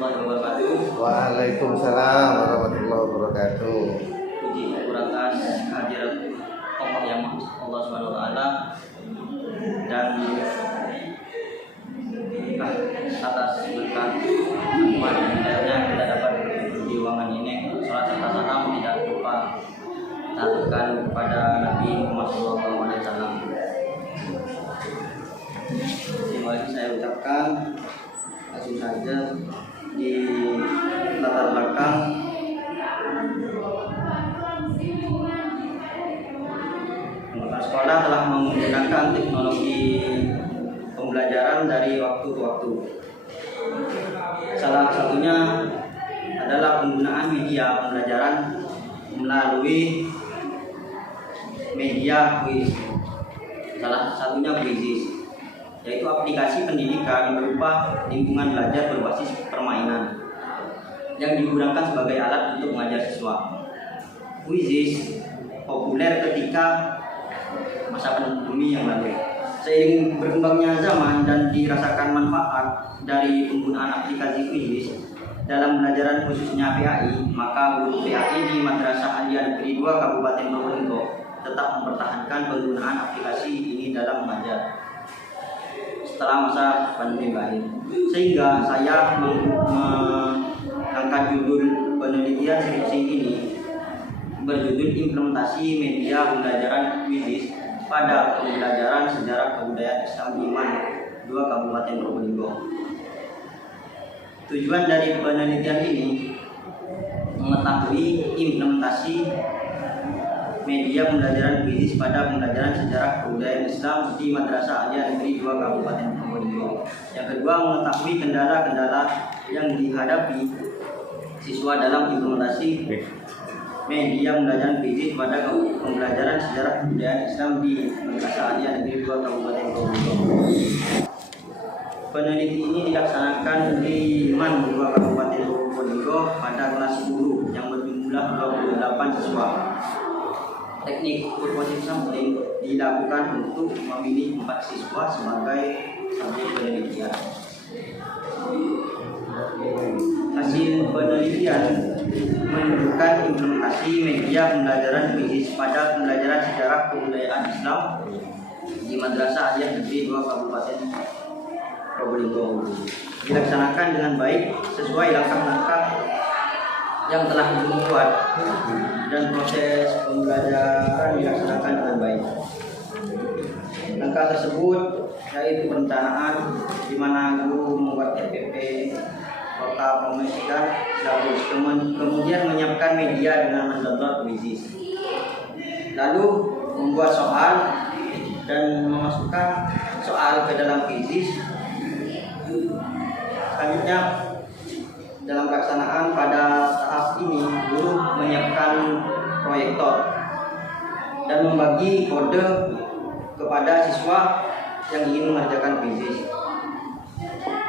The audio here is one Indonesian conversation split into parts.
warahmatullahi wabarakatuh. Waalaikumsalam warahmatullahi wabarakatuh. Puji syukur atas kehadiran Allah yang Allah Subhanahu wa taala dan atas berkat rahmat dan hidayahnya kita dapat di ruangan ini. Salat serta salam tidak lupa kita aturkan kepada Nabi Muhammad SAW. Terima kasih saya ucapkan langsung saja di latar belakang sekolah telah menggunakan teknologi pembelajaran dari waktu ke waktu. Salah satunya adalah penggunaan media pembelajaran melalui media quiz. Salah satunya Quizizz, yaitu aplikasi pendidikan berupa lingkungan belajar berbasis permainan yang digunakan sebagai alat untuk mengajar siswa. Quizizz populer ketika masa pandemi yang lalu. Seiring berkembangnya zaman dan dirasakan manfaat dari penggunaan aplikasi Quizizz dalam pelajaran khususnya PAI, maka guru PAI di Madrasah Aliyah Negeri 2 Kabupaten Probolinggo tetap mempertahankan penggunaan aplikasi ini dalam mengajar setelah masa pandemi berakhir. Sehingga saya mengangkat judul penelitian skripsi ini berjudul Implementasi Media Pembelajaran Quizizz pada Pembelajaran Sejarah Kebudayaan Islam di MAN 2 Kabupaten Probolinggo. Tujuan dari penelitian ini mengetahui implementasi media pembelajaran Quizizz pada pembelajaran sejarah kebudayaan Islam di Madrasah Aliyah Negeri 2 Kabupaten Probolinggo. Yang kedua, mengetahui kendala-kendala yang dihadapi siswa dalam implementasi media pembelajaran Quizizz pada pembelajaran sejarah kebudayaan Islam di Madrasah Aliyah Negeri 2 Kabupaten Probolinggo. Peneliti ini dilaksanakan di MAN 2 Kabupaten Probolinggo pada kelas 10 yang berjumlah 28 siswa. Teknik purposition sampling dilakukan untuk memilih 4 siswa sebagai subjek penelitian. Hasil penelitian menunjukkan implementasi media pembelajaran Quizizz pada pembelajaran sejarah kebudayaan Islam di Madrasah Aliyah Negeri 2 Kabupaten Probolinggo dilaksanakan dengan baik sesuai langkah-langkah yang telah dibuat dan proses pembelajaran dilaksanakan dengan baik. Langkah tersebut yaitu perencanaan, di mana guru membuat RPP, nota pemeriksaan, kemudian menyiapkan media dengan mendownload Quizizz, lalu membuat soal dan memasukkan soal ke dalam Quizizz. Selanjutnya dalam pelaksanaan pada tahap ini, guru menyiapkan proyektor dan membagi kode kepada siswa yang ingin mengerjakan Quizizz.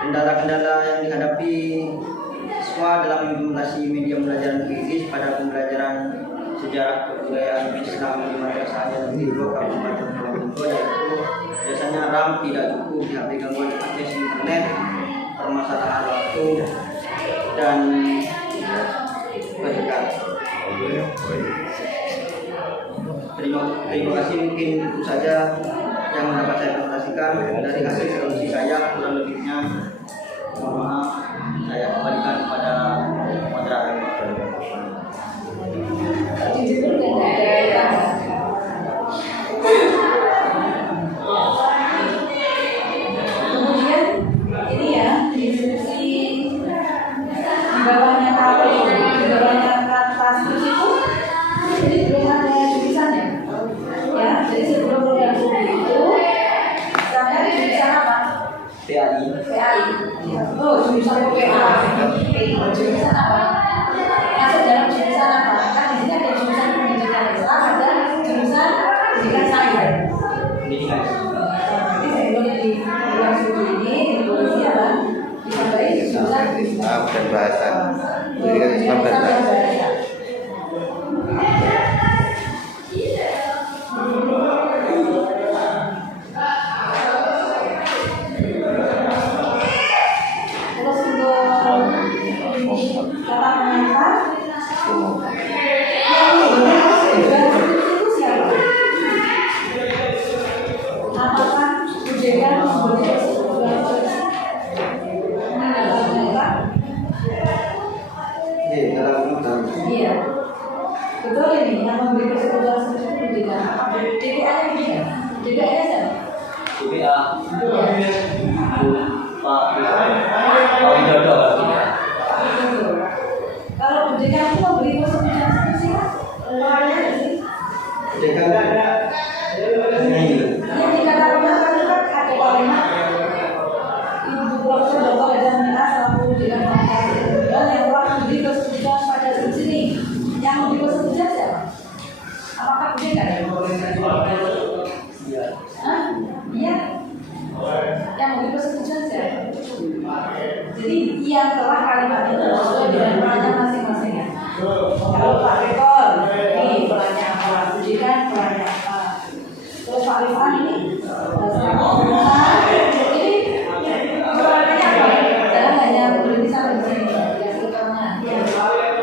Kendala-kendala yang dihadapi siswa dalam implementasi media pembelajaran Quizizz pada pembelajaran sejarah kebudayaan Islam di Madrasah Aliyah Negeri 2 Kabupaten Probolinggo yaitu biasanya RAM tidak cukup, HP gangguan akses internet, permasalahan waktu, dan berdekat. Terima kasih, mungkin itu saja yang dapat saya presentasikan dari hasil solusi saya. Kurang lebihnya mohon maaf, saya kembalikan kepada moderator. Kemudian ini ya diskusi di bawahnya tabel ini, di bawahnya kertas itu, jadi belum ada tulisannya. Ya, jadi sebelum program studi itu, misalnya jurusan apa? PAI. PAI. Oh, jurusan PAI. Jurusan apa? Masuk dalam jurusan apa? Kan di sini ada jurusan pendidikan Islam, ada jurusan pendidikan sains. Pendidikan. Jadi sebelum di ruang studi ini ditulis apa? Ditambahi jurusan Islam dan bahasa. Pendidikan Islam dan bahasa. Terus untuk WA Pak Widodo. Kalau pendidikan itu memberi persetujuan skripsi kan? Orangnya ada sih. Dekan Yang dikatakan tadi kan ada kalimat Ibu Profesor Dr. Eda Mina selaku dengan fakultas individual yang telah memberi persetujuan pada skripsi ini. Yang memberi persetujuan siapa? Apakah pendidikan? Iya. Hah? Iya. Yang memberi persetujuan siapa? Jadi yang telah kalimat itu sesuai dengan perannya masing-masing ya. Kalau Pak Rektor, ini perannya apa? Pendidikan perannya apa? Terus Pak Rifan ini selaku pengusaha, ini perannya apa? Jangan hanya berhenti sampai di sini. Yang pertama,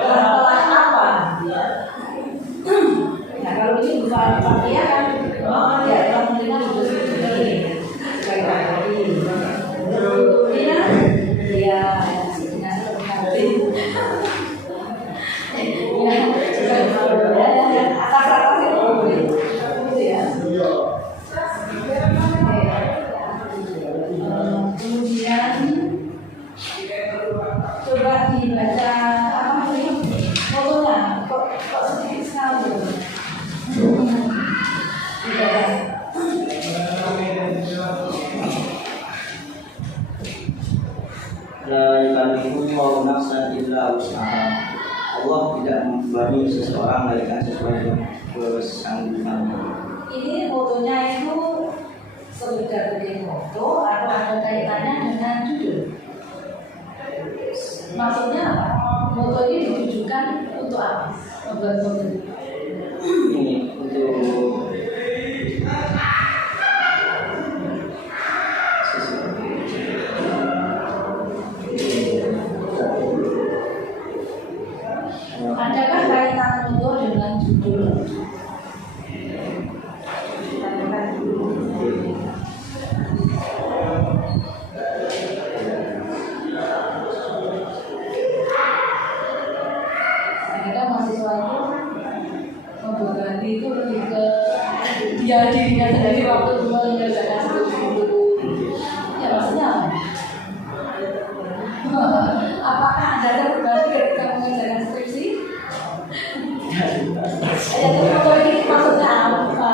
telah apa? Nah kalau ini bukan partia kan, ya telah menerima tugas ini. Baik tadi. Kemudian dia atas-atas itu gitu ya. Kemudian coba dibaca apa sih fotonya, kok sedikit sekali. La yukallifu nafsan illa wus'aha. Allah tidak membebani seseorang melainkan sesuai dengan kesanggupannya. Ini fotonya itu sekedar bikin foto atau ada kaitannya dengan judul? Maksudnya apa? Foto ini ditujukan untuk apa? Membuat foto ini. Ini untuk Adakah kaitan foto dengan judul? Ketika mahasiswa itu membebani itu lebih ke dia dirinya sendiri waktu menyelesaikan skripsi dulu. Ya maksudnya apa? Apakah Anda terbebani ketika mengerjakan skripsi? Jadi foto ini maksudnya apa?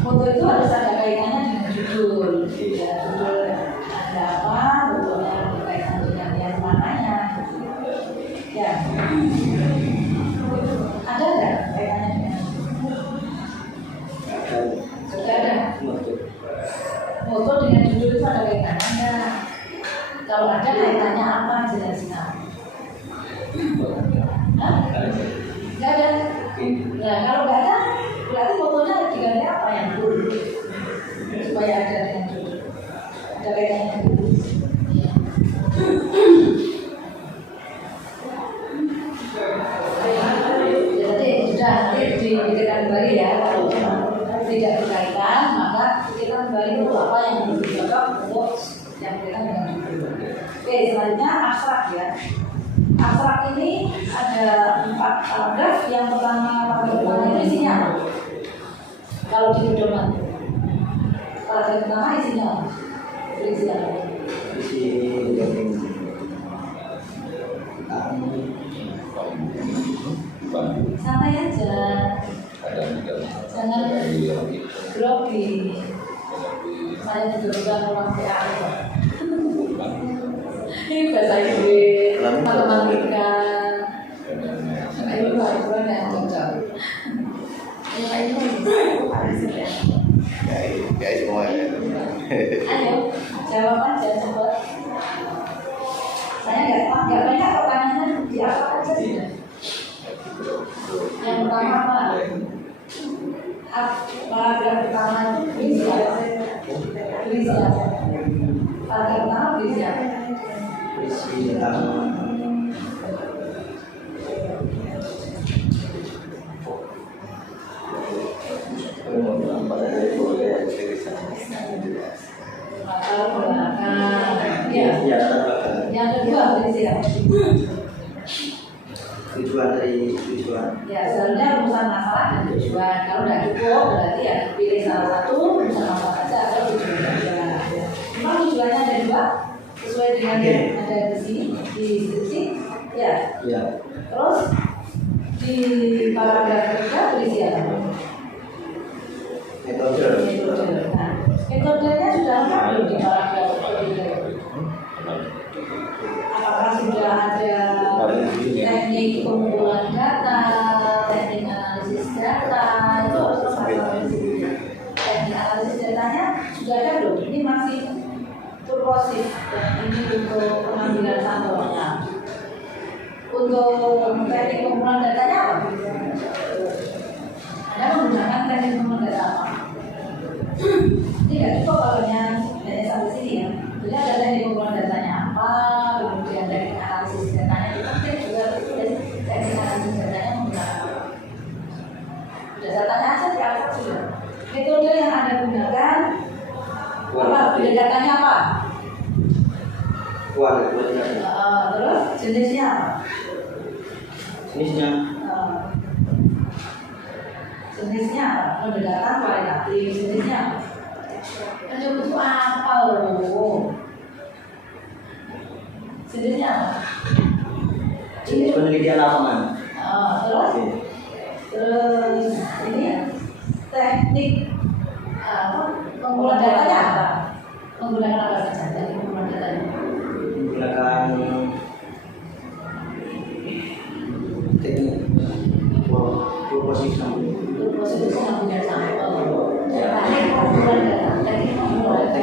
Foto itu harus ada kaitannya dengan judul. Ya, judul ada apa? Fotonya berkaitan dengan yang mananya? Ya. Ada nggak kaitannya dengan? Sudah ada. Foto dengan judul itu ada kaitannya enggak? Kalau ada kaitannya apa jelaskan? Hah? Nggak ada. Nah kalau nggak ada, berarti fotonya diganti apa yang dulu supaya ada dengan judul? Ada kaitannya dulu. Jadi sudah nanti dipikirkan kembali ya. Kalau tidak berkaitan, maka pikirkan kembali itu apa yang lebih cocok untuk yang berkaitan dengan judul. Oke, selanjutnya abstrak ya. Abstrak ini ada 4 paragraf. Yang pertama paragraf itu isinya apa? Kalau di pedoman, paragraf pertama isinya apa? Isinya apa? Santai aja, jangan grogi. Saya juga bukan orang PA. Ini bahasa Inggris, matematika. Ini bahasa yang cocok. Ya semua ya. Ayo, jawab aja cepat. Saya nggak banyak pertanyaannya di apa aja sudah. Yang pertama apa? Paragraf pertama itu berisi apa? Berisi apa? Paragraf pertama berisi apa? berisi tentang Latar belakang. Ya. Yang kedua berisi apa? tujuan dari tujuan. Ya, sebenarnya rumusan masalah dan tujuan. Kalau tidak cukup berarti ya pilih salah satu rumusan masalah saja atau tujuan tujuan. Memang tujuannya ada dua sesuai dengan yang ada di sini di deskripsi. Ya. Ya. Terus di paragraf ketiga berisi apa? Metode. Nah, metodenya sudah lengkap belum di paragraf ketiga? Apakah sudah ada teknik pengumpulan data, teknik analisis data, itu harus lengkap di sini. Teknik analisis datanya sudah ada belum? Ini masih purposif, ini untuk pengambilan sampelnya. Untuk teknik pengumpulan datanya apa? Anda menggunakan teknik pengumpulan data apa? Ini nggak cukup kalau hanya sampai sini ya. Jadi ada teknik pengumpulan datanya apa, kemudian teknik analisis datanya itu penting juga tulis teknik analisis datanya menggunakan apa. Sudah datanya aja diangkat sudah. Metode yang Anda gunakan apa? Beda datanya apa? Terus jenisnya apa? Jenisnya Jenisnya apa? Pendekatan kualitatif. Jenisnya apa? Menyebut itu apa loh? Jenisnya apa? jenis penelitian lapangan. Terus ini ya teknik apa? Pengumpulan datanya apa? Menggunakan apa saja teknik pengumpulan datanya? Menggunakan teknik proposisi. Proses pengambilan sampel. Teknik pengumpulan data. Teknik pengumpulan data.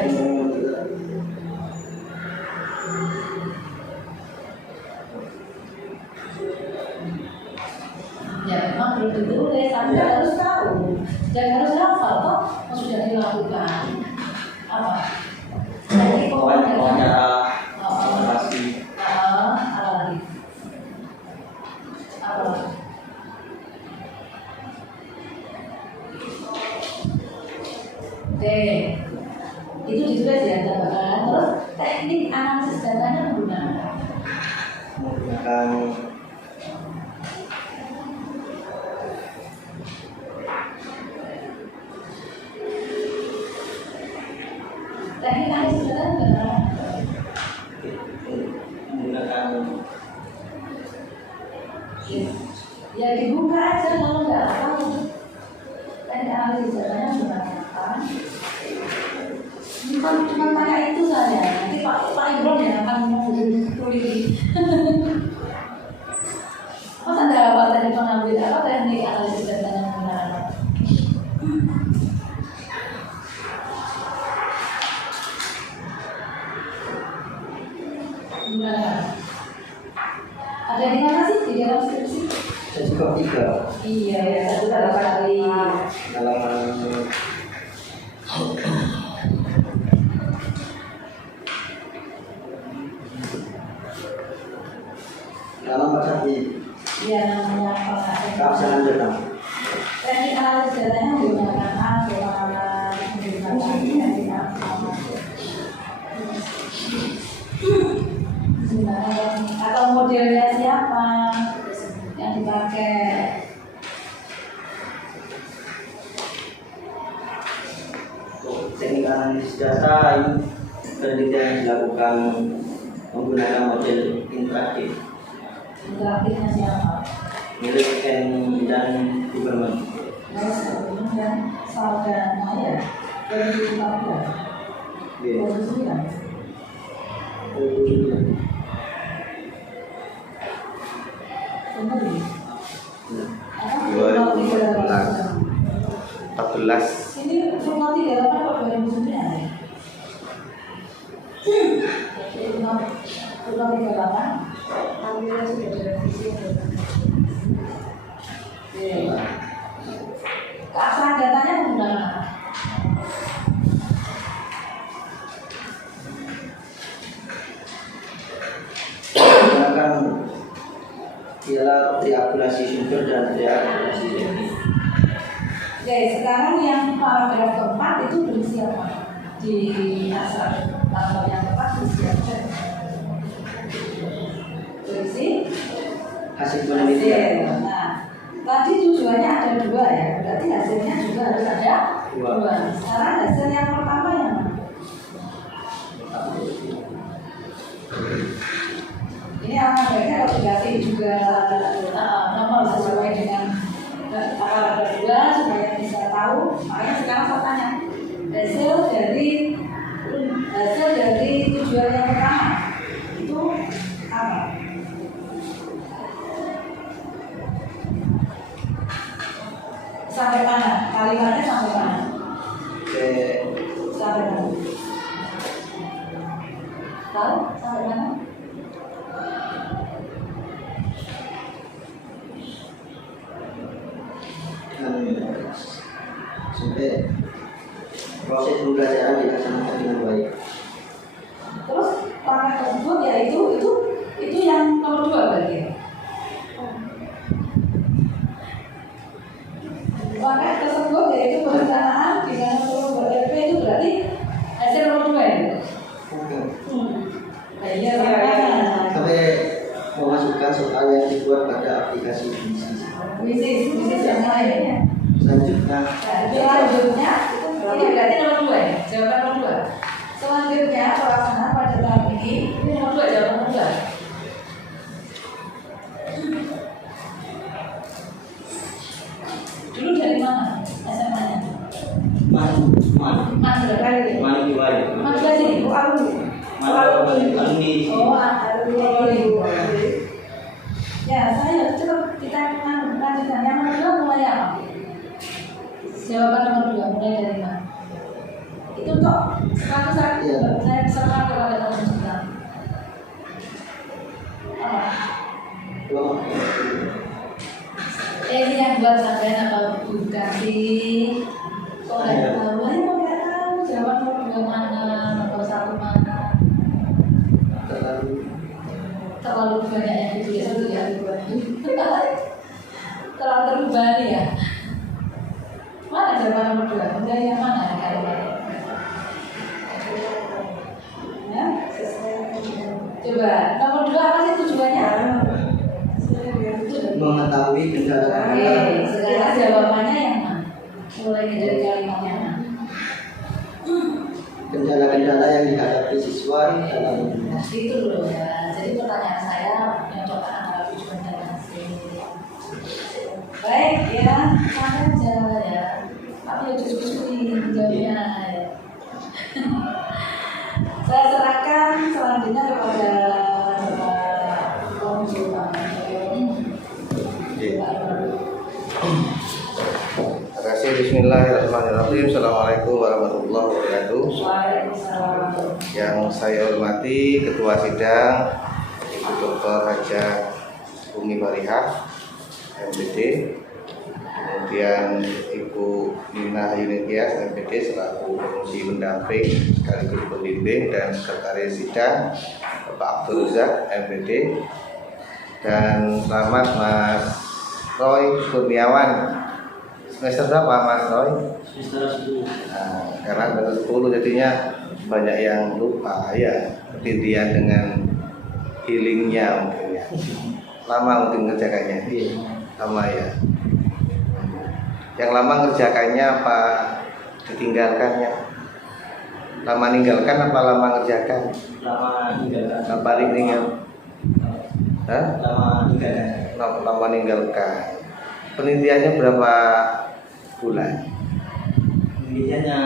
Ya memang belum ditulis, Anda harus tahu dan harus hafal toh sudah dilakukan apa? Teknik pengumpulan data. Wawancara, presentasi. Apa lagi? Apa lagi? Oke, itu ditulis ya tambahkan. Terus teknik analisis datanya menggunakan teknik analisis datanya Menggunakan ya dibuka aja kalau nggak tahu teknik analisis datanya menggunakan apa? Cuma tanya itu saja. Nanti Pak Ibron yang akan tulis. Mas Anda apa teknik pengambil apa teknik analisis datanya menggunakan apa? Gimana? Ada di mana sih di dalam skripsi? saya juga 3 Iya ya, satu berapa kali? dalam bahasa Iya namanya apa? keabsahan data. Teknik analisis datanya menggunakan menggunakan teknik atau modelnya siapa yang dipakai? Teknik analisis data ini penelitian yang dilakukan menggunakan model interaktif Interaktifnya siapa? milik Ken dan Huberman. Dan Saldana ya 2014 2009 benar ya? 14. Ini rumah 38 kok 2009 ya? Rumah 38 ambilnya sudah direvisi. Keabsahan datanya menggunakan apa? Menggunakan ialah triangulasi sumber dan triangulasi jadi. Oke, sekarang yang paragraf keempat itu berisi apa? Di asal paragraf yang keempat berisi apa? Berisi Hasil penelitian. Nah, tadi tujuan tujuannya ada dua ya, berarti hasilnya juga harus ada Dua. dua. Sekarang hasil yang pertama yang mana? Ini akan baiknya kalau diganti juga nomor sesuai dengan tanggal kedua supaya bisa tahu. Makanya sekarang saya tanya hasil dari tujuan yang pertama itu apa? Sampai mana? Kalimatnya sampai mana? Sampai mana? Tahu? Sampai mana? Sampai proses pembelajaran dilaksanakan dengan baik. Terus langkah tersebut ya itu yang nomor dua berarti. Langkah tersebut yaitu perencanaan dengan seluruh RP itu berarti hasil nomor dua ya. Nah, iya makanya. Sampai memasukkan soal yang dibuat pada aplikasi Bisnis yang lainnya. selanjutnya. Selanjutnya ini berarti nomor dua ya, jawaban nomor dua. Selanjutnya pelaksanaan pada tahap ini nomor dua, jawaban nomor dua. Dulu dari mana SMA-nya? Mana sini? Oh, alumni. Ya, saya coba kita lanjutkan. Yang nomor dua mulai apa? Jawaban nomor dua mulai dari mana? Itu kok satu-satu saya serahkan kepada teman kita. Ini yang buat sampean apa bukan sih? Kok nggak tahu? Kok nggak tahu jawaban nomor dua mana, nomor satu mana? Terlalu banyak yang ditulis itu ya, terlalu terbebani ya. Mana jawaban nomor dua? Udah yang mana kalimatnya? Ya, coba nomor dua apa sih tujuannya? Mengetahui kendala. Oke, sekarang jawabannya yang mana? Mulai dari kalimatnya mana? Kendala-kendala yang dihadapi siswa dalam Nah, itu dulu ya. Jadi pertanyaan saya menyocokkan antara tujuan dan hasil. Baik ya, sampai jalan ya. Tapi ya diskusi jawabnya ya. Saya serahkan selanjutnya kepada Bapak Konsultan. Terima kasih. Bismillahirrahmanirrahim. Assalamualaikum warahmatullahi wabarakatuh. Waalaikumsalam. Yang saya hormati Ketua Sidang Ibu Dr. Haja Umi Barihah MPD, kemudian Ibu Nina Yunikias MPD selaku pengurus pendamping sekaligus pembimbing dan sekretaris sidang, Bapak Abdul Razak MPD, dan selamat Mas Roy Kurniawan. Semester berapa Mas Roy? semester 10. Nah, karena baru 10 jadinya banyak yang lupa ya, ketindihan dengan healingnya mungkin ya. Lama mungkin ngerjakannya. Lama ya. Yang lama ngerjakannya apa ditinggalkannya? Lama ninggalkan apa lama ngerjakan? Lama tinggalkan. Apa tinggal? Hah? Lama tinggalkan. Lama ninggalkan. Penelitiannya berapa bulan? Penelitiannya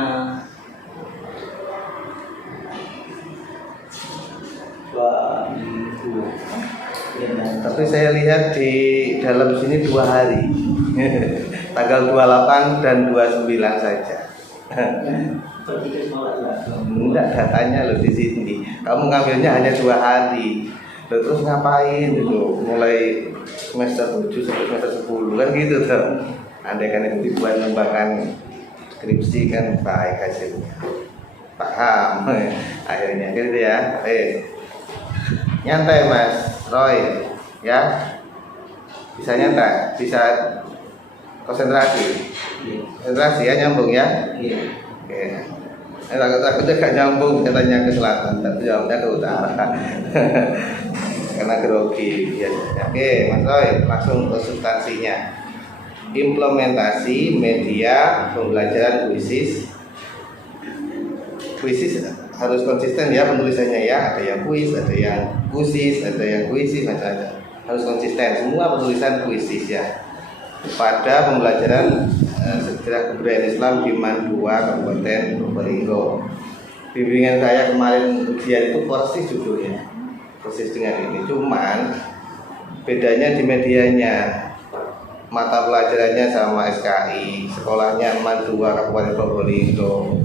2 minggu. Tapi saya lihat di dalam sini 2 hari. Tanggal 28 dan 29 saja. Enggak, datanya loh di sini. Kamu ngambilnya hanya 2 hari. Loh, terus ngapain itu? Mulai semester 7 sampai semester 10 kan gitu tuh. Andai kan itu dibuat lembaran skripsi kan baik hasilnya. Paham? Akhirnya gitu ya. Nyantai Mas Roy ya. Bisa nyantai, bisa konsentrasi. Konsentrasi ya, nyambung ya. Oke. Takutnya gak nyambung, katanya ke selatan, tapi jawabnya ke utara. Karena grogi biasanya. Oke, Mas Roy, langsung ke substansinya. implementasi media pembelajaran kuisis. Kuisis harus konsisten ya penulisannya ya, ada yang kuis, ada yang kuisis, ada yang kuisis, macam-macam. Harus konsisten semua penulisan kuisis ya. Pada pembelajaran sejarah kebudayaan Islam di Man 2 Kabupaten Probolinggo. Bimbingan saya kemarin ujian itu persis judulnya, persis dengan ini. Cuman bedanya di medianya. Mata pelajarannya sama SKI, sekolahnya Man 2 Kabupaten Probolinggo.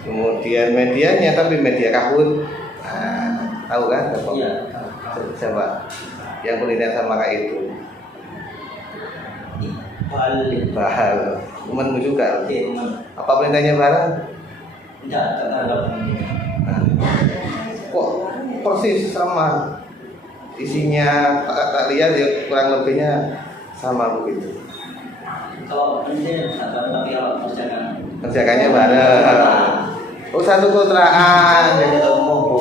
Kemudian medianya tapi media Kahut. Nah, tahu kan? Iya. Siapa? Yang penelitian sama kayak itu. Bahal. Temanmu juga. Oke, teman. Apa penelitiannya bareng? Tidak ada. Nah, kok persis sama isinya tak lihat ya kurang lebihnya sama begitu. Kalau ini tapi kalau Kerjakannya bareng. Oh satu kontraan ya ketemu bu.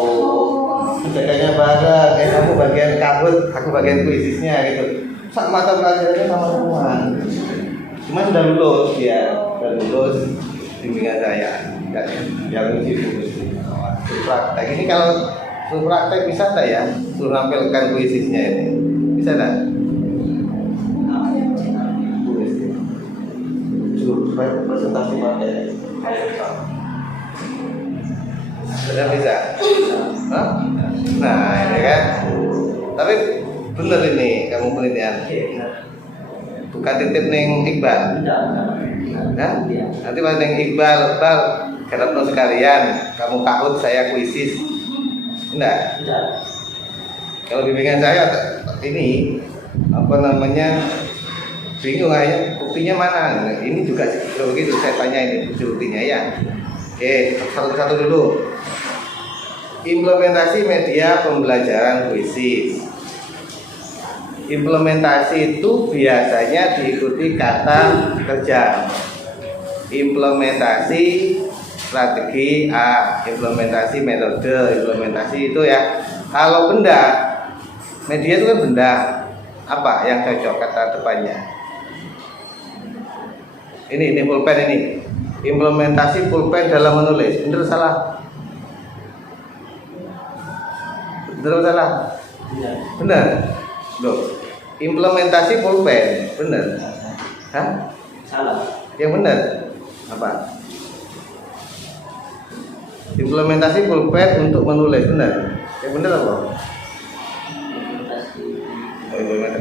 Kerjakannya bareng. Kamu bagian kabut, aku bagian kuisisnya gitu. Sama mata pelajarannya sama semua. Cuman udah lulus ya, udah lulus bimbingan saya. Yang uji lulus. Praktek ini kalau suruh praktek bisa tak ya? Suruh nampilkan kuisisnya ini bisa tak? Suruh presentasi materi. Sudah bisa? Hah? Nah ini kan. Tapi bener ini kamu penelitian. Bukan titip neng Iqbal. Nah, nanti pas neng Iqbal, garapno sekalian. Kamu Kahut, saya kuisis. Enggak. Kalau bimbingan saya ini apa namanya bingung aja buktinya mana. Ini juga begitu saya tanya ini buktinya ya. Oke, satu-satu dulu. Implementasi media pembelajaran kuisis. Implementasi itu biasanya diikuti kata kerja. Implementasi strategi A, implementasi metode, implementasi itu ya. Kalau benda, media itu kan benda. Apa yang cocok kata depannya? Ini pulpen ini. Implementasi pulpen dalam menulis. Benar salah? Benar salah? Benar. Loh. Implementasi pulpen, benar? Hah? Salah. Yang benar apa? Implementasi pulpen untuk menulis, benar? Yang benar apa?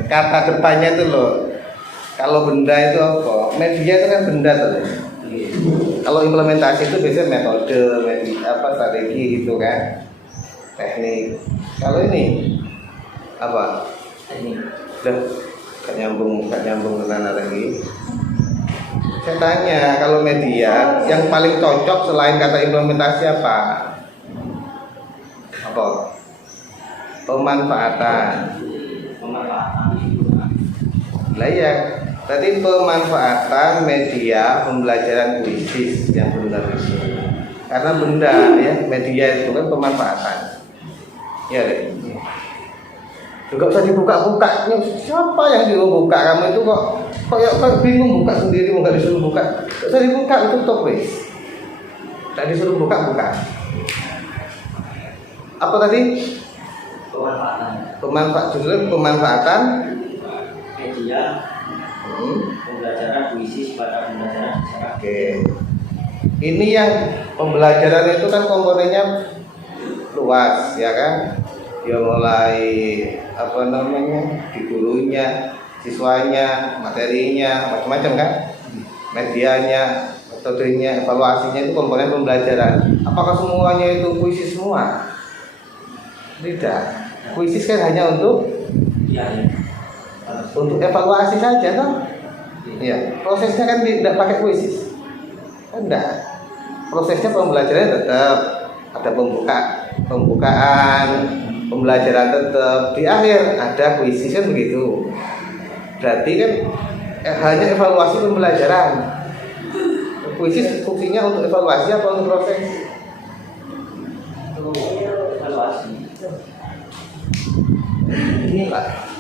Kata depannya itu loh. Kalau benda itu apa? Media itu kan benda tuh. Kalau implementasi itu biasanya metode, strategi gitu kan, teknik. Kalau ini apa? Teknik. Udah gak nyambung ke sana lagi. Saya tanya kalau media yang paling cocok selain kata implementasi apa? Apa? Pemanfaatan. Lah ya, tadi pemanfaatan media pembelajaran kuisis yang benar itu. Karena benda ya, media itu kan pemanfaatan. Ya deh. Juga usah dibuka-buka. Siapa yang disuruh buka? Kamu itu kok bingung buka sendiri, mau nggak disuruh buka? Gak usah dibuka, tutup wes. Tak disuruh buka. Apa tadi? Pemanfaatan media pembelajaran kuisis pada pembelajaran sejarah. Oke. Ini yang pembelajaran itu kan komponennya luas ya kan? Ya mulai di gurunya, siswanya, materinya, macam-macam kan? Medianya, metodenya, evaluasinya itu komponen pembelajaran. Apakah semuanya itu kuisis semua? Tidak. Kuisis kan hanya untuk untuk evaluasi saja toh? Iya. Prosesnya kan tidak pakai kuisis. Enggak. Prosesnya pembelajaran tetap ada pembukaan, pembelajaran tetap, di akhir ada kuisis kan begitu. Berarti kan hanya evaluasi pembelajaran. Kuisis fungsinya untuk evaluasi apa untuk proses? Untuk evaluasi. Ini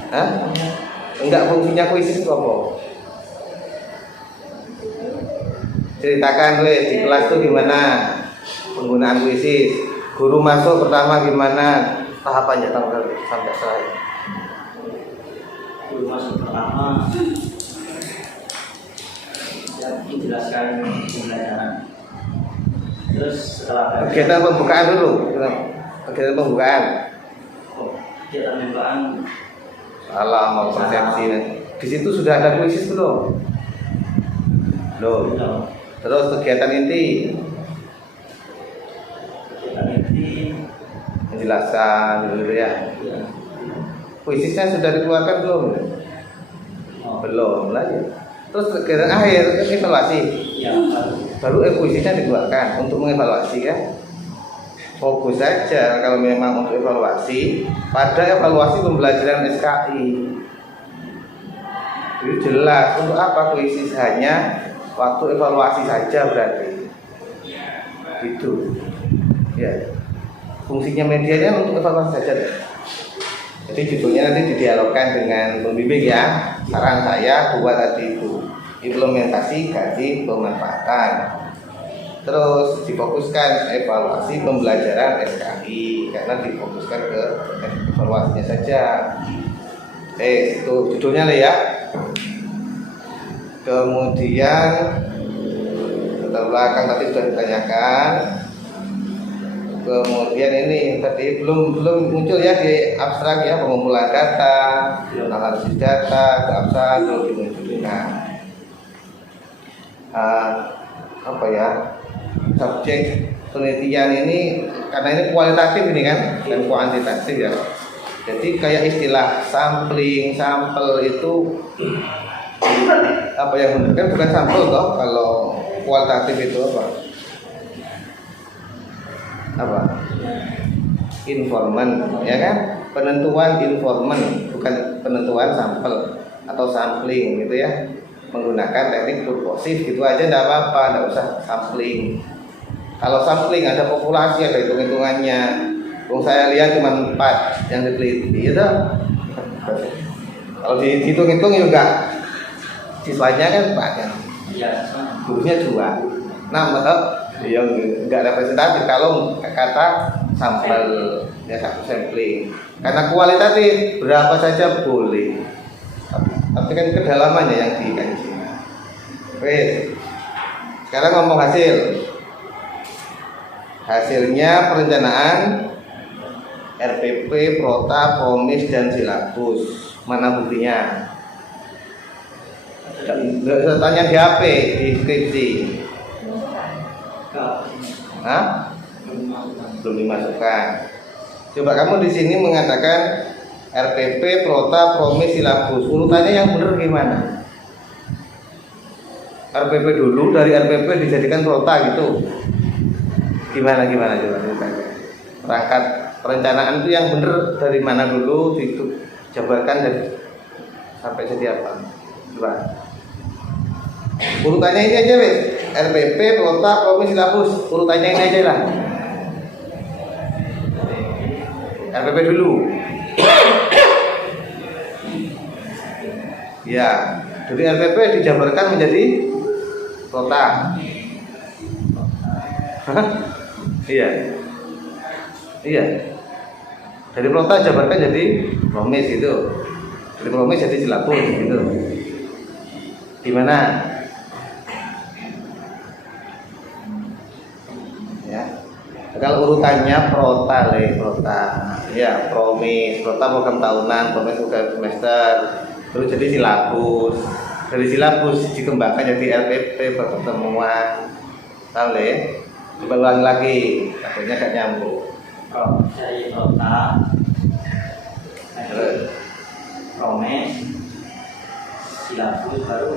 Hah? Enggak, fungsinya kuisis itu apa? ceritakan wes di kelas tuh gimana penggunaan kuisis. Guru masuk pertama gimana tahapannya sampai selesai. Guru masuk pertama ya menjelaskan pembelajaran. Terus setelah Kegiatan pembukaan dulu. Kegiatan pembukaan. kegiatan pembukaan Salah mau persepsi. Di situ sudah ada kuisis belum? Belum. Terus kegiatan inti kegiatan inti menjelaskan dulu ya. ya. Kuisisnya sudah dikeluarkan belum? Oh, Belum lagi. Terus kegiatan akhir evaluasi. ya Baru kuisisnya dikeluarkan untuk mengevaluasi kan. Fokus saja kalau memang untuk evaluasi pada evaluasi pembelajaran SKI. Jadi jelas untuk apa kuisis, hanya waktu evaluasi saja berarti. Gitu. Ya. Fungsinya medianya untuk evaluasi saja. Jadi judulnya nanti didialogkan dengan pembimbing ya. Saran saya buat tadi itu implementasi gaji pemanfaatan. Terus difokuskan evaluasi pembelajaran SKI karena difokuskan ke evaluasinya saja. Itu judulnya lah ya. Kemudian latar belakang tadi sudah ditanyakan. Kemudian ini tadi belum muncul ya di abstrak ya, pengumpulan data, analisis data, ke abstrak belum dimunculkan. Apa ya, subjek penelitian ini karena ini kualitatif ini kan dan kuantitatif ya. Jadi kayak istilah sampling, sampel itu apa yang benar kan bukan sampel toh, kalau kualitatif itu apa informan ya kan, penentuan informan bukan penentuan sampel atau sampling gitu ya, menggunakan teknik purposif gitu aja tidak apa-apa, tidak usah sampling. Kalau sampling ada populasi, ada hitung-hitungannya. Saya lihat cuma 4 yang diteliti gitu. Kalau dihitung-hitung juga siswanya kan 4 kan, ya gurunya 2. Nah, maka yang enggak representatif kalau kata sampel ya, satu sampling. Karena kualitatif berapa saja boleh, tapi kan kedalamannya yang dikaji. Oke, sekarang ngomong hasilnya perencanaan RPP, Prota, Promis, dan Silabus. Mana buktinya? Nggak usah tanya di HP, di skripsi. Hah? Belum dimasukkan. Coba kamu di sini mengatakan RPP, Prota, Promis, Silabus. Urutannya yang benar gimana? RPP dulu, dari RPP dijadikan Prota gitu. Gimana coba urutannya? Perangkat perencanaan itu yang benar dari mana dulu, itu jabarkan dari sampai jadi apa? Coba. Urutannya ini aja wes. RPP, Prota, Promis, Silabus. Urutannya ini aja lah. RPP dulu. Ya, dari RPP dijabarkan menjadi Prota. Iya. Iya. Dari Prota jabarkan jadi Promis gitu. Dari Promis jadi Silabus gitu. Gimana? Ya. Kalau urutannya Prota, ya Promis, Prota program tahunan, Promis program semester, terus jadi Silabus. Dari Silabus dikembangkan jadi RPP pertemuan, tahu le? Coba ulangi lagi, takutnya gak nyambung. kalau dari Prota, Terus Promis, Silabus baru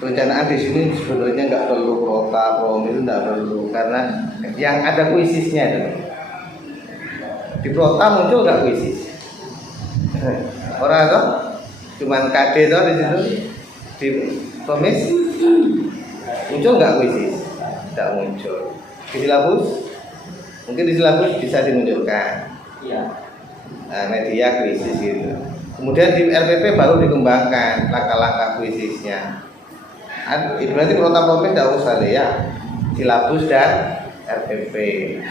perencanaan di sini sebenarnya nggak perlu Prota, Promis itu nggak perlu karena yang ada kuisisnya itu. Di Prota muncul nggak kuisis? Orang tuh cuman KD tuh di situ. Di Promis muncul nggak kuisis? Tidak muncul. Di Silabus mungkin di Silabus bisa dimunculkan. iya Nah, media kuisis gitu. Kemudian di RPP baru dikembangkan langkah-langkah kuisisnya. Berarti protapropin tidak usah deh ya. Silabus dan RPP.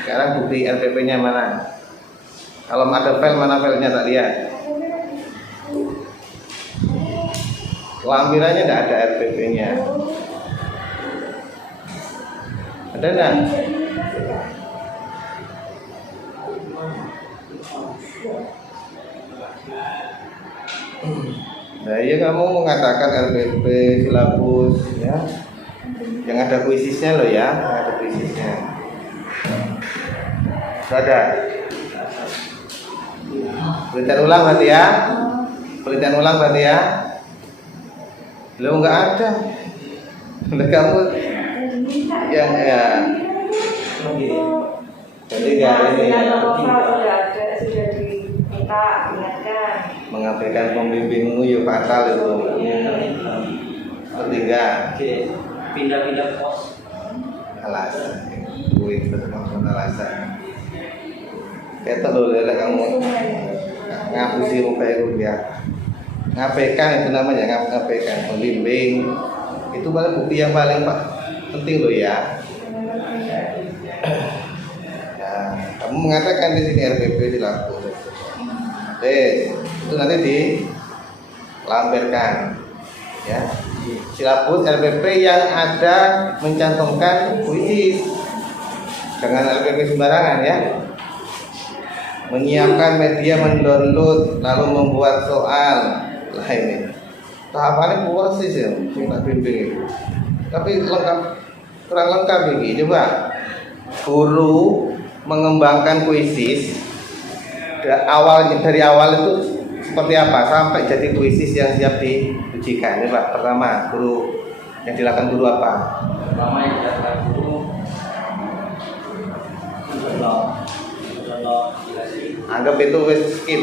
Sekarang bukti RPP-nya mana? Kalau ada file, mana filenya tak lihat? Lampirannya tidak ada RPP-nya. Ada enggak? Nah, iya kamu mengatakan RPP, silabus ya. Yang ada kuisisnya loh ya, yang ada kuisisnya. Sudah. Penelitian ulang berarti ya. Penelitian ulang berarti ya. Lo nggak ada. Udah kamu yang ya. Jadi nggak ini sudah diminta ingatkan. mengabaikan pembimbingmu ya fatal itu. Ketiga, Oke, pindah-pindah pos. alasan. Duit bermaksud alasan. Kita dulu ya kamu ngapusi rupiah rupiah. Ngabaikan itu namanya ngabaikan pembimbing. Itu paling bukti yang paling penting loh ya. Nah, kamu mengatakan di sini RPP dilapor. Itu nanti dilampirkan ya. Silabus RPP yang ada mencantumkan kuisis. Jangan RPP sembarangan ya. Menyiapkan media, mendownload, lalu membuat soal. Lah ini tahapannya persis ya, tak bimbing itu. Tapi lengkap, kurang lengkap ini. Coba guru mengembangkan kuisis dari awal itu seperti apa sampai jadi kuisis yang siap diujikan. Coba pertama guru yang dilakukan guru apa? Pertama yang dilakukan guru Anggap itu wis skip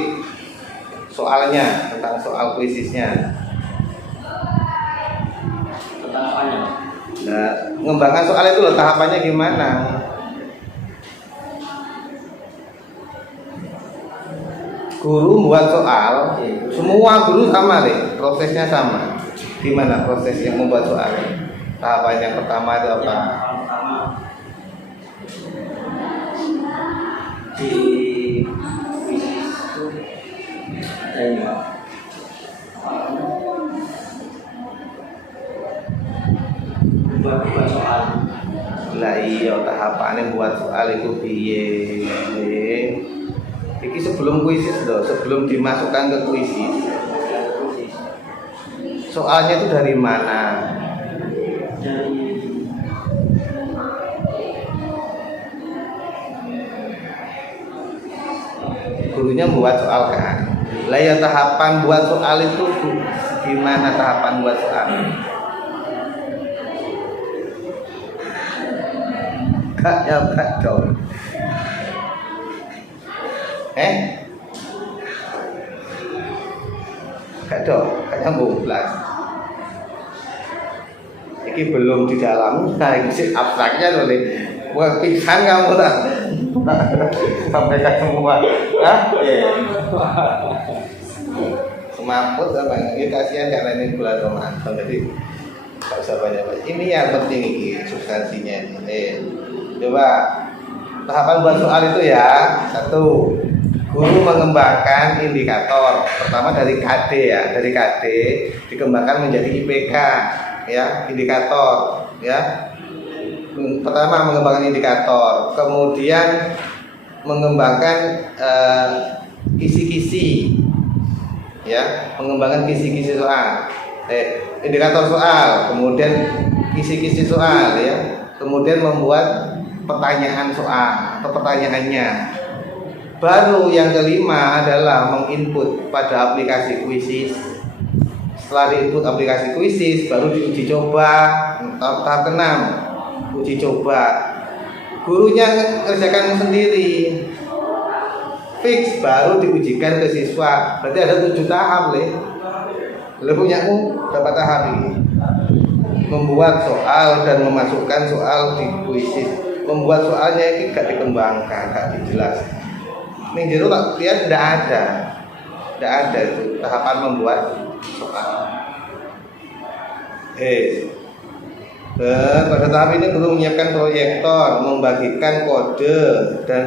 soalnya tentang soal kuisisnya. tahapannya. Nah, mengembangkan soal itu loh tahapannya gimana? Guru membuat soal, semua guru sama deh, prosesnya sama. Gimana proses yang membuat soal? Tahapan yang pertama itu apa? Yang pertama di kuisis itu ada ini Pak. Buat soal. Lah iya tahapannya buat soal itu piye? Iki sebelum kuisis loh, sebelum dimasukkan ke kuisis. Soalnya itu dari mana? Dari Gurunya membuat soal kan. Lah ya tahapan buat soal itu gimana tahapan buat soal? Kak ya Kak dong. Kak dong, Kak nyambung belas. Ini belum di dalam, nah ini sih abstraknya loh nih. Wah pingsan kamu tak? Sampaikan semua. Hah? Semaput apa ini kasihan karena ini bulan Ramadan jadi nggak usah banyak. Ini yang penting ini substansinya ini. Coba tahapan buat soal itu ya. Satu, guru mengembangkan indikator. Pertama dari KD ya, dari KD dikembangkan menjadi IPK ya, indikator ya. Pertama mengembangkan indikator, kemudian mengembangkan kisi-kisi ya, mengembangkan kisi-kisi soal, indikator soal, kemudian kisi-kisi soal ya, kemudian membuat pertanyaan soal atau pertanyaannya. Baru yang kelima adalah menginput pada aplikasi kuisis. Setelah diinput aplikasi kuisis baru diuji coba. Tahap keenam uji coba, gurunya ngerjakan sendiri, fix baru diujikan ke siswa. Berarti ada 7 tahap le punyamu berapa tahap ini? Membuat soal dan memasukkan soal di kuisis. Membuat soalnya ini gak dikembangkan, gak dijelaskan. Ini jero tak lihat tidak ada itu tahapan membuat soal. Pada tahap ini guru menyiapkan proyektor, membagikan kode dan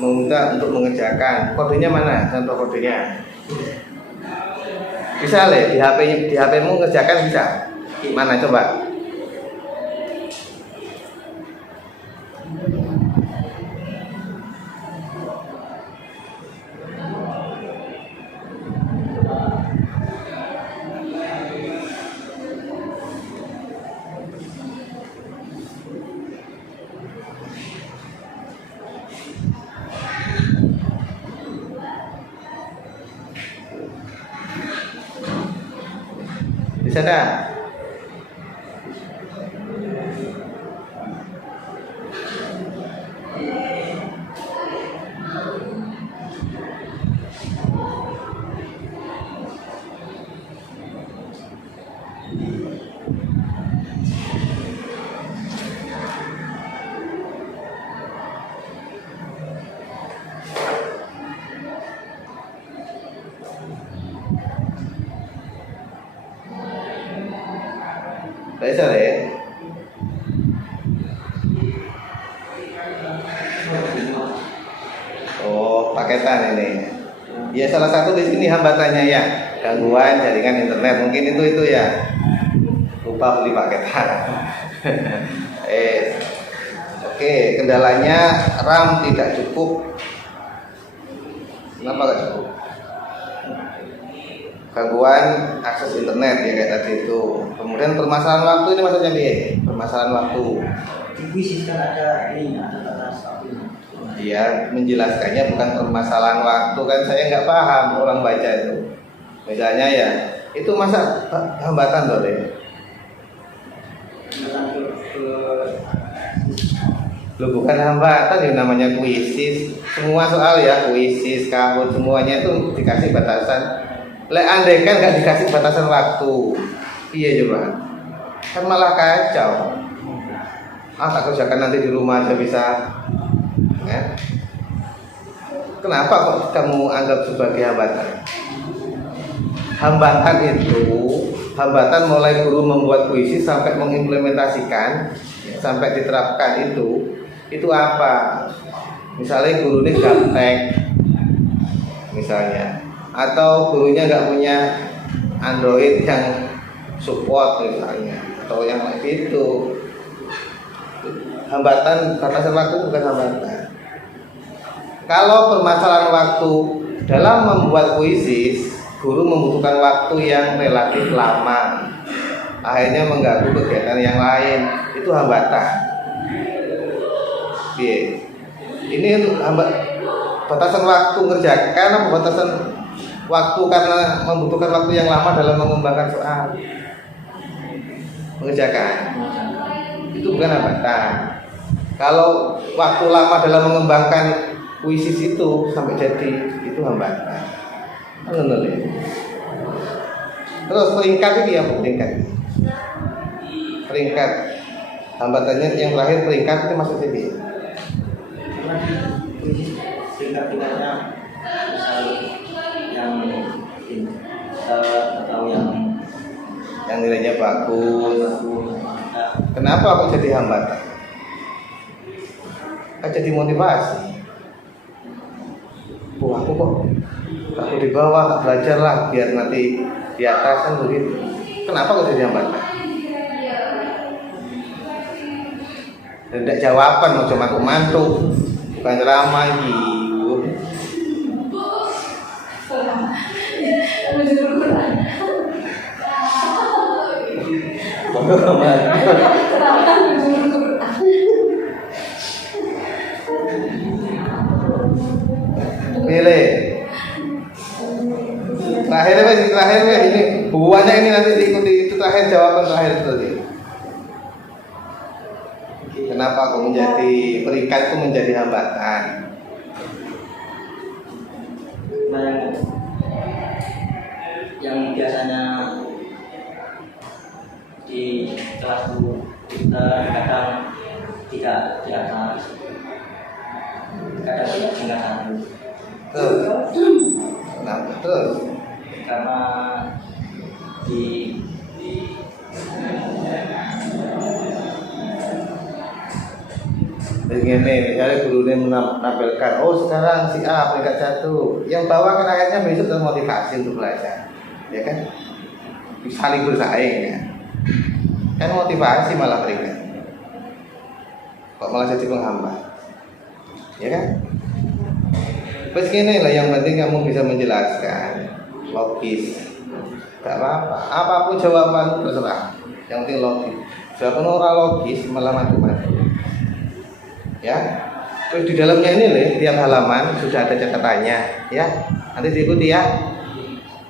meminta untuk mengerjakan. Kodenya mana? Contoh kodenya. Bisa le, di HP-mu ngerjakan bisa. Mana coba? Bisa dah. Bisa deh. Oh, paketan ini. Ya salah satu di sini hambatannya ya, gangguan jaringan internet. Mungkin itu ya. Lupa beli paketan. Oke, kendalanya RAM tidak cukup. Kenapa nggak cukup? Gangguan akses internet ya kayak tadi itu. Kemudian permasalahan waktu ini maksudnya dia. Permasalahan waktu. Di kuis kan ada ini, ada batas waktu. Iya, menjelaskannya bukan permasalahan waktu kan saya nggak paham orang baca itu. Misalnya ya, itu masa hambatan boleh. Lo bukan hambatan ya namanya kuisis. Semua soal ya kuisis, kamu semuanya itu dikasih batasan. Lek andai kan nggak dikasih batasan waktu, iya coba. Kan malah kacau. Tak kerjakan nanti di rumah aja bisa. Ya. Kenapa kok kamu anggap sebagai hambatan? Hambatan mulai guru membuat puisi sampai mengimplementasikan, sampai diterapkan itu apa? Misalnya guru ini gaptek, misalnya, atau gurunya nggak punya Android yang support misalnya, atau yang lain itu. Hambatan batasan waktu bukan hambatan. Kalau permasalahan waktu dalam membuat puisi, guru membutuhkan waktu yang relatif lama, akhirnya mengganggu kegiatan yang lain, itu hambatan. Ini untuk batasan waktu ngerjakan atau batasan waktu karena membutuhkan waktu yang lama dalam mengembangkan soal mengerjakan, itu bukan hambatan. Kalau waktu lama dalam mengembangkan puisi itu sampai jadi, itu hambatan. Terus peringkat itu ya, peringkat hambatannya yang terakhir peringkat itu maksudnya dia. Peringkat-peringkatnya misal yang atau yang nilainya bagus. Kenapa kok jadi hambatan? Kan jadi motivasi. Aku di bawah, tak belajar lah biar nanti di atas kan begitu. Kenapa kok jadi hambatan? Tidak jawaban, mau cuma aku mantu, bukan ceramah gitu. Pilih. Terakhir ini buahnya ini nanti diikuti itu terakhir jawaban terakhir itu tadi. Kenapa aku menjadi peringkat itu menjadi hambatan? Nah, yang biasanya di kelas itu kadang tidak di atas, kadang tidak tinggal satu. Kenapa terus? Karena di Begini, misalnya gurunya menampilkan, oh sekarang si A peringkat 1, yang bawah kan akhirnya besok termotivasi untuk belajar, ya kan? Saling bersaing ya, kan motivasi malah peringkat, kok malah jadi penghambat, ya kan? Terus gini lah, yang penting kamu bisa menjelaskan, logis, gak apa-apa, apapun jawaban terserah, yang penting logis. Jawaban orang logis malah macam-macam. Ya, terus di dalamnya ini nih, tiap halaman sudah ada catatannya, ya. Nanti diikuti ya.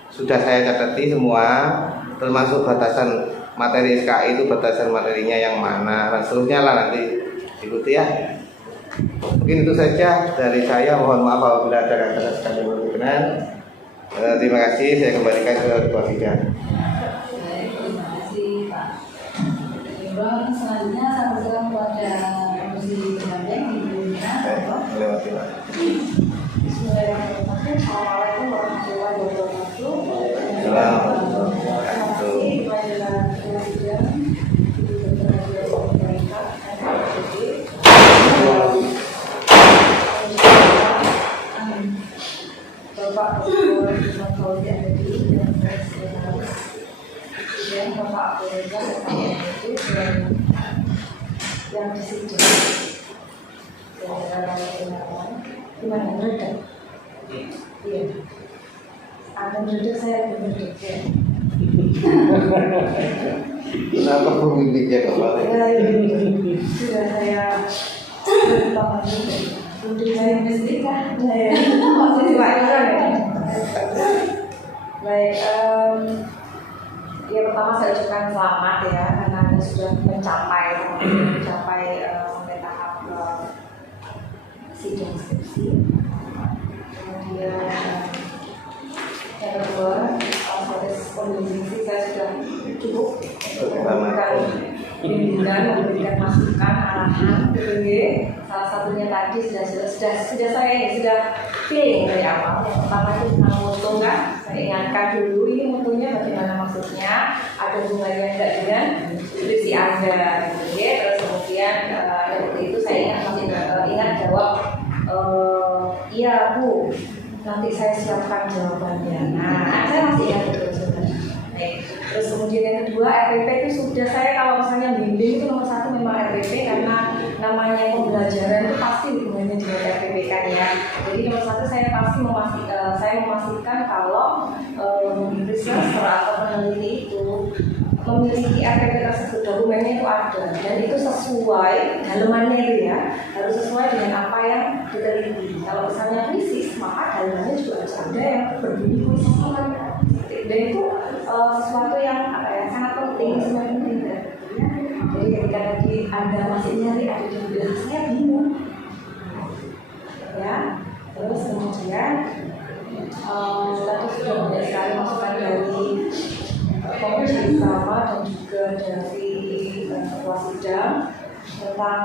Sudah saya catati semua, termasuk batasan materi SKI itu batasan materinya yang mana, dan seterusnya lah nanti diikuti ya. Mungkin itu saja dari saya. Mohon maaf apabila ada kata-kata sekali berkenan. Terima kasih. Saya kembalikan ke Pak Fidan. Terima kasih Pak. Bang, selanjutnya saya berserah kepada Komisi Pendamping Ibunya. Melewati Pak. Bismillahirrahmanirrahim. Assalamualaikum warahmatullahi wabarakatuh. Assalamualaikum. Terima kasih kepada Presiden Bapak Dr. Imam Faudi Adedi dan Sekretaris Presiden Bapak Reza dan yang di situ gimana meredak? Iya, ada meredak, saya meredak ya. Kenapa pemimpinnya kemarin? Sudah saya bertambah juga. Untuk saya menikah, saya masih wajar ya. Baik, ya pertama saya ucapkan selamat ya karena Anda sudah mencapai tahap sidang skripsi. Kemudian yang kedua, proses pembimbing saya sudah cukup memberikan bimbingan, memberikan masukan, arahan, salah satunya tadi sudah feeling dari awal. Yang pertama itu tentang mutu kan, saya ingatkan dulu ini mutunya bagaimana maksudnya, ada hubungannya enggak dengan skripsi Anda, terus kemudian seperti itu saya ingat jawab iya Bu, nanti saya siapkan jawabannya. Nah, saya masih ingat betul sebenarnya. Terus kemudian yang kedua, RPP itu sudah saya kalau misalnya bimbing itu nomor satu memang RPP karena namanya pembelajaran itu pasti hubungannya dengan RPP kan ya. Jadi nomor satu saya memastikan kalau researcher atau peneliti itu memiliki RPP tersebut, dokumennya itu ada dan itu sesuai dalemannya itu ya, harus sesuai dengan apa yang diteliti. Kalau misalnya krisis, maka dalemannya juga harus ada yang berbunyi krisis kan. Dan itu sesuatu yang sangat penting, sangat penting ya. Jadi ketika tadi Anda masih nyari ada yang bilang saya bingung ya, terus kemudian tadi sudah banyak sekali masukan dari Komisi Utama dan juga dari Ketua Sidang tentang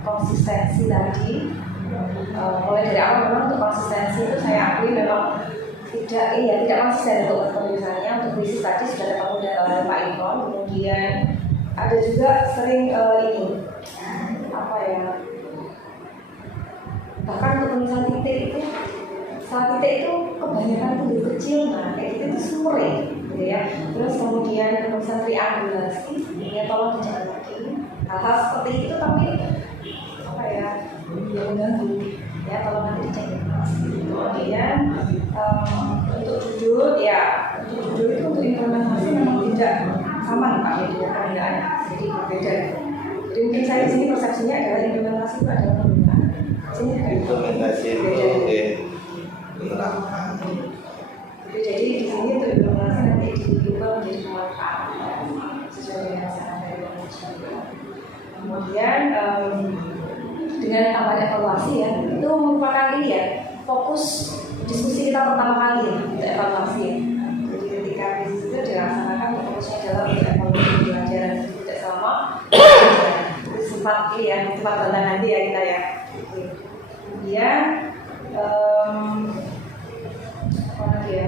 konsistensi tadi. Mulai dari awal memang untuk konsistensi itu saya akui memang tidak konsisten untuk misalnya untuk krisis tadi sudah ketemu dengan Pak Ikon, kemudian ada juga sering bahkan untuk penulisan titik itu salah titik itu kebanyakan tuh kecil, nah kayak gitu itu sumber gitu ya. Terus kemudian penulisan triangulasi ya tolong dijaga lagi hal-hal seperti itu, tapi mengganggu ya, tolong nanti dicek. Kemudian untuk judul itu untuk implementasi memang tidak sama Pak media penggunaannya, jadi berbeda. Jadi mungkin saya di sini persepsinya adalah implementasi itu adalah penggunaan. Sini implementasi itu menerapkan. Jadi di sini untuk implementasi nanti diubah menjadi pemanfaat sesuai dengan saran dari pengusaha. Kemudian dengan tambah evaluasi ya, itu merupakan ini ya, fokus diskusi kita pertama kali ya, untuk evaluasi ya. Jadi ketika krisis itu dilaksanakan, fokusnya adalah untuk evaluasi pembelajaran tidak sama. Sempat bantuan nanti ya kita ya. Kemudian apa lagi ya?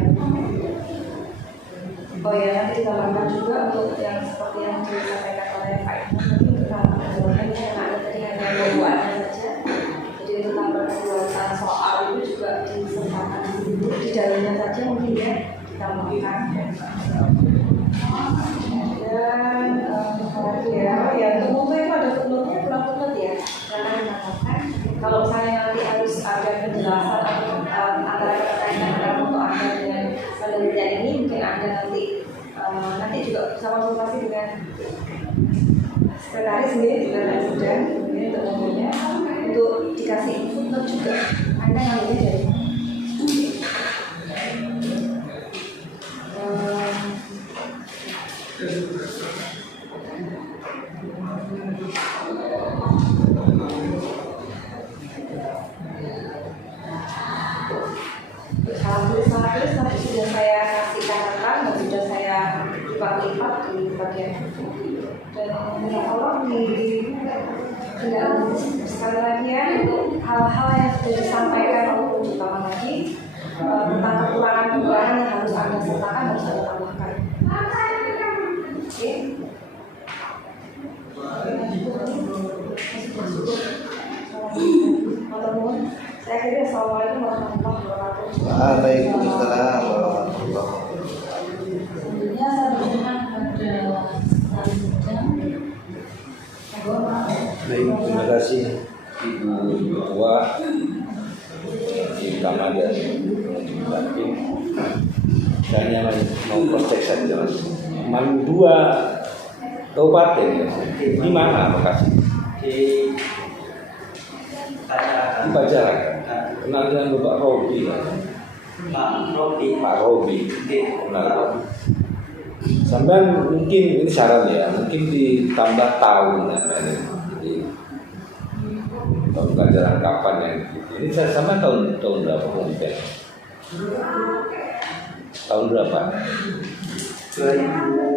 Oh ya, nanti ditambahkan juga untuk yang seperti yang disampaikan oleh Pak Ibu, untuk tambahkan jawaban yang ada tadi hanya pembuatan saja. sekretaris sendiri juga sudah kemudian untuk mobilnya untuk dikasih footnote juga Anda ngambilnya dari mana? Salah tulis tapi sudah saya kasih catatan dan sudah saya lipat-lipat di bagian itu. Dan minta tolong sekali lagi ya untuk hal-hal yang sudah disampaikan untuk utama lagi tentang kekurangan-kekurangan yang harus Anda sertakan, harus Anda tambahkan. Oke. Saya kira assalamualaikum warahmatullahi wabarakatuh. Waalaikumsalam warahmatullahi wabarakatuh. Selanjutnya saya berikan kepada Baik, terima kasih Ibu Ketua di Utama dan Batin. Saya hanya mau cross check saja Mas. Malu 2 kabupaten ya. Di mana Bekasi? Di Di Pajajaran. Kenal dengan Bapak Robi ya? Pak Robi. Kenal Robi. Sampai mungkin ini saran ya, mungkin ditambah tahun ya. Jadi tahun pelajaran kapan yang ini saya sama tahun berapa kemudian? Tahun berapa? 2009.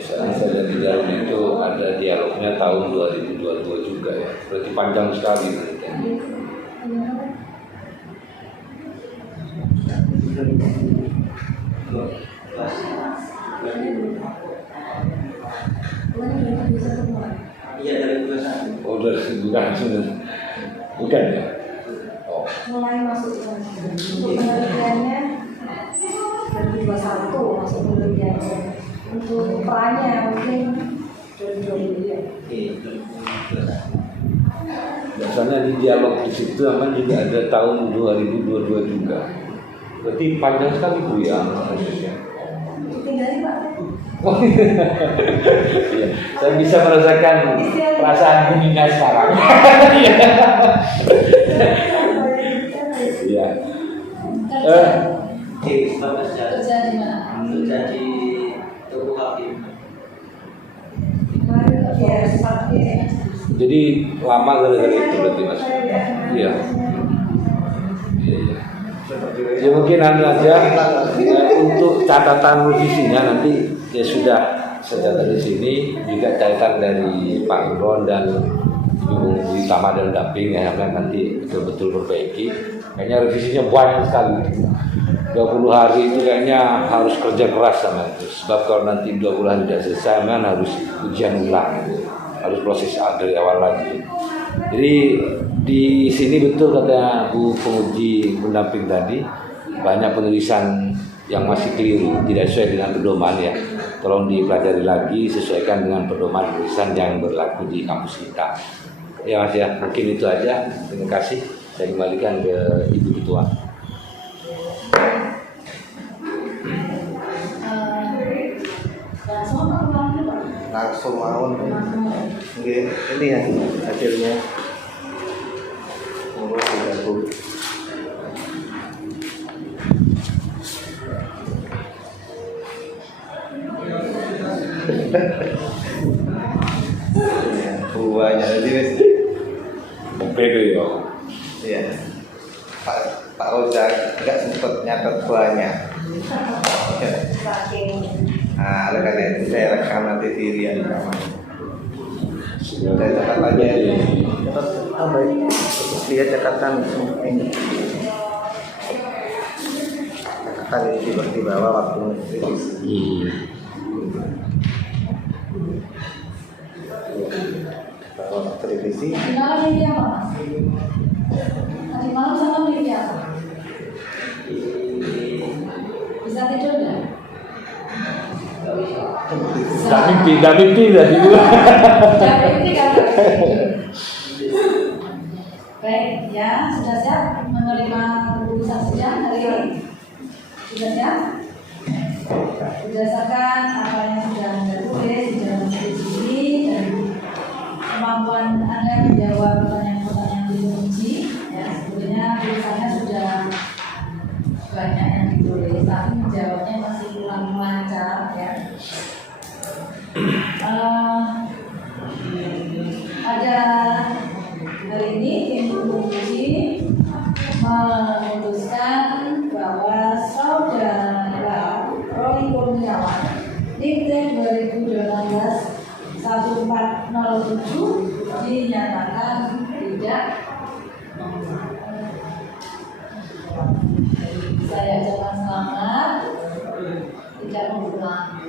Sekarang saya lihat di dalam itu ada dialognya tahun 2022 juga ya. Berarti panjang sekali. Iya dari 21. Oh, bukan ya? Oh, mulai masuk untuk penelitiannya 2021 masuk penelitiannya. Untuk perannya mungkin 2020 ya. biasanya di dialog di situ aman juga ada tahun 2022 juga. Berarti panjang sekali Bu ya prosesnya. Tinggalin Pak. Oh, iya. Saya bisa merasakan perasaan kuningnya sekarang. Iya. Kerja di mana? Kerja di Tubuh Hakim. Ya, seperti Jadi lama gara-gara itu berarti Mas. Iya. Iya. Ya mungkin anu aja untuk catatan revisinya nanti ya sudah saya catat di sini juga catatan dari Pak Imron dan Ibu Tama dan Damping ya nanti betul-betul perbaiki. Kayaknya revisinya banyak sekali. 20 hari itu kayaknya harus kerja keras sama itu. Sebab kalau nanti 20 hari tidak selesai kan harus ujian ulang. Harus proses dari awal lagi. Jadi di sini betul kata Bu penguji pendamping tadi banyak penulisan yang masih keliru, tidak sesuai dengan pedoman ya. Tolong dipelajari lagi, sesuaikan dengan pedoman tulisan yang berlaku di kampus kita. Ya Mas ya, mungkin itu aja. Terima kasih. Saya kembalikan ke Ibu Ketua. Langsung mau ini ya hasilnya. Oh, digabung. Buahnya jadi wes. Oke deh ya. Iya. Pak Ojak nggak sempat nyatet buahnya. Nah, oleh karena itu saya rekam nanti di Rian rekaman. Saya catatannya baik. Lihat catatan ini. Catatan ini di bawah waktu revisi. Bawah waktu revisi. Tadi malam mimpi apa Mas? Tadi malam sama mimpi apa? Bisa tidur nggak? Gak mimpi tadi Bu. Jangan mimpi kan? Baik, ya. Ya, sudah siap menerima keputusan sidang hari ini? Sudah siap? Berdasarkan apa yang sudah Anda tulis di dalam skripsi ini dan kemampuan Anda menjawab pertanyaan-pertanyaan di uji, ya sebetulnya tulisannya sudah banyak yang ditulis, tapi menjawabnya masih kurang lancar, ya. Pada hari ini tim uji memutuskan bahwa saudara Roy Kurniawan Niptek 2018 1407 dinyatakan tidak saya ucapkan selamat tidak mengulang.